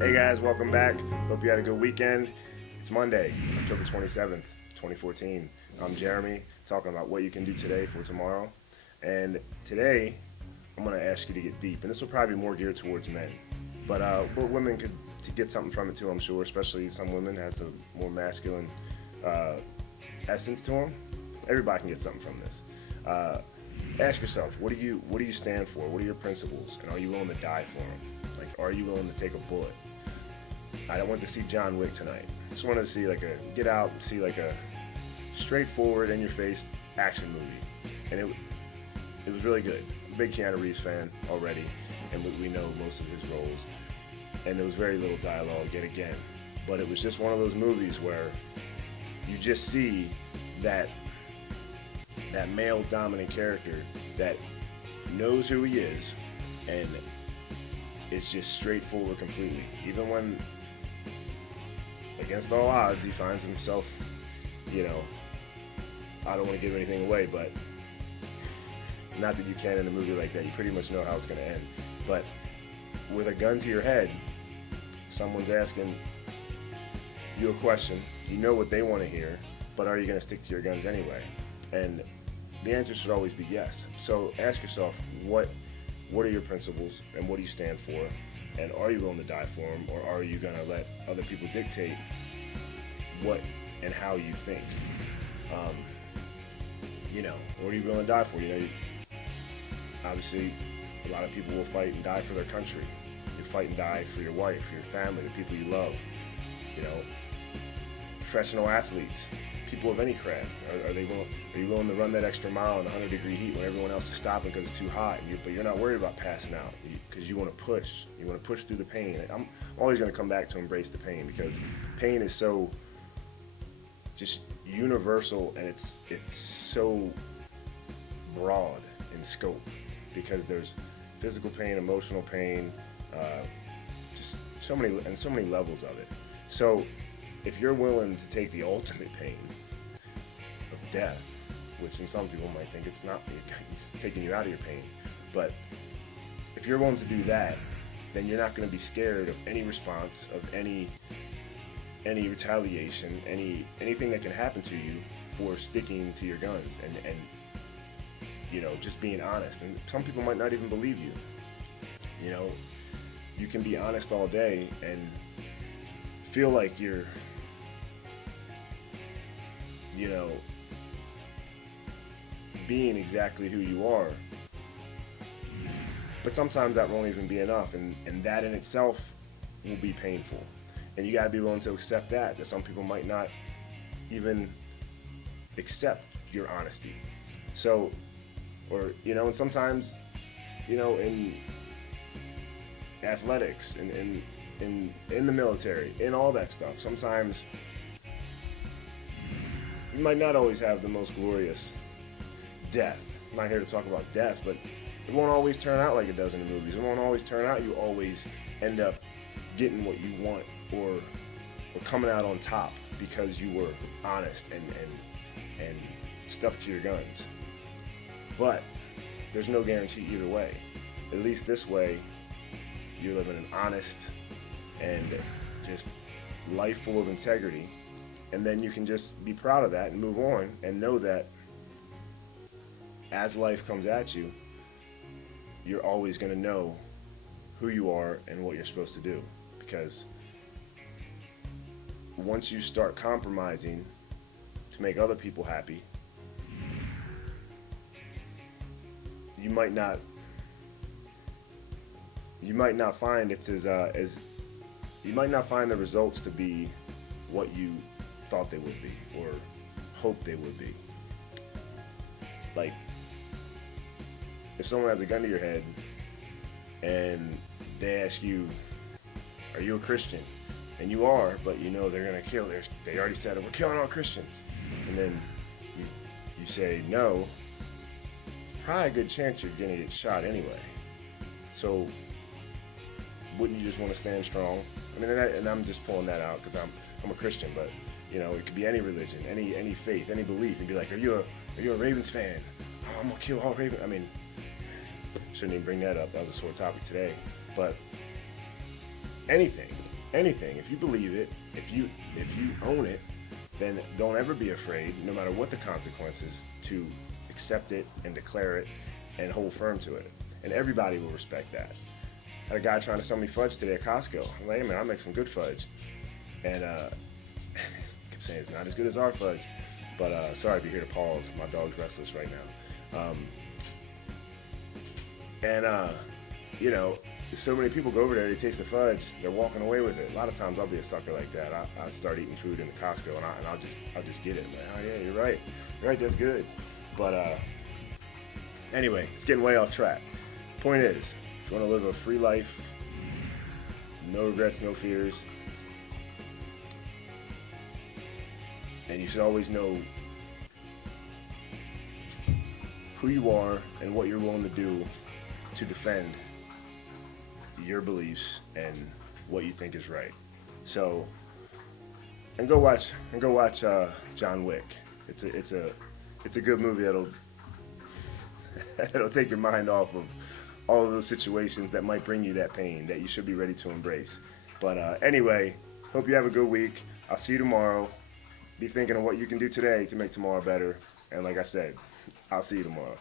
Hey guys, welcome back. Hope you had a good weekend. It's Monday, October 27th, 2014. I'm Jeremy, talking about what you can do today for tomorrow. And today, I'm going to ask you to get deep. And this will probably be more geared towards men. But women could to get something from it too, I'm sure. Especially some women has a more masculine essence to them. Everybody can get something from this. Ask yourself, what do you stand for? What are your principles? And are you willing to die for them? Like, are you willing to take a bullet? I went to see John Wick tonight. Just wanted to see get out and see a straightforward, in-your-face action movie, and it was really good. Big Keanu Reeves fan already, and we know most of his roles. And there was very little dialogue yet again, but it was just one of those movies where you just see that male dominant character that knows who he is and is just straightforward completely. Even when, against all odds, he finds himself, I don't want to give anything away, but not that you can in a movie like that. You pretty much know how it's going to end. But with a gun to your head, someone's asking you a question. You know what they want to hear, but are you going to stick to your guns anyway? And the answer should always be yes. So ask yourself, what are your principles and what do you stand for? And are you willing to die for them, or are you going to let other people dictate what and how you think? What are you willing to die for? Obviously, a lot of people will fight and die for their country. You fight and die for your wife, your family, the people you love. Professional athletes, people of any craft. Are you willing to run that extra mile in 100-degree heat when everyone else is stopping because it's too hot? But you're not worried about passing out because you want to push. You want to push through the pain. I'm always going to come back to embrace the pain, because pain is so just universal, and it's so broad in scope, because there's physical pain, emotional pain, just so many levels of it. So if you're willing to take the ultimate pain of death, which in some people might think it's not taking you out of your pain, but if you're willing to do that, then you're not going to be scared of any response, of any retaliation, anything that can happen to you for sticking to your guns and just being honest. And some people might not even believe you. You can be honest all day and feel like you're being exactly who you are, but sometimes that won't even be enough, and that in itself will be painful. And you got to be willing to accept that some people might not even accept your honesty. So, and sometimes, in athletics, in the military, in all that stuff, sometimes you might not always have the most glorious death. I'm not here to talk about death, but it won't always turn out like it does in the movies. It won't always turn out you always end up getting what you want or coming out on top because you were honest and stuck to your guns. But there's no guarantee either way. At least this way, you're living an honest and just life full of integrity, and then you can just be proud of that and move on and know that as life comes at you, you're always going to know who you are and what you're supposed to do. Because once you start compromising to make other people happy, you might not find it's as you might not find the results to be what you thought they would be or hoped they would be. Like, if someone has a gun to your head and they ask you, are you a Christian? And you are, but they're gonna kill. They already said it. We're killing all Christians. And then you say no. Probably a good chance you're gonna get shot anyway. So wouldn't you just want to stand strong? I mean, and I'm just pulling that out because I'm a Christian, but it could be any religion, any faith, any belief. And be like, are you a Ravens fan? Oh, I'm gonna kill all Ravens. I mean, shouldn't even bring that up. That was a sore topic today. But anything, anything. If you believe it, if you own it, then don't ever be afraid, no matter what the consequences, to accept it and declare it and hold firm to it. And everybody will respect that. I had a guy trying to sell me fudge today at Costco. I'm like, hey man, I make some good fudge. And kept saying it's not as good as our fudge. But sorry if you hear the pause. My dog's restless right now. You know, so many people go over there, they taste the fudge, they're walking away with it. A lot of times I'll be a sucker like that. I start eating food in the Costco and I'll just get it. I'm like, oh yeah, you're right, that's good. But anyway, it's getting way off track. Point is, if you want to live a free life, no regrets, no fears, and you should always know who you are and what you're willing to do to defend your beliefs and what you think is right. So, and go watch John Wick. It's a good movie that'll take your mind off of all of those situations that might bring you that pain that you should be ready to embrace. But anyway, hope you have a good week. I'll see you tomorrow. Be thinking of what you can do today to make tomorrow better. And like I said, I'll see you tomorrow.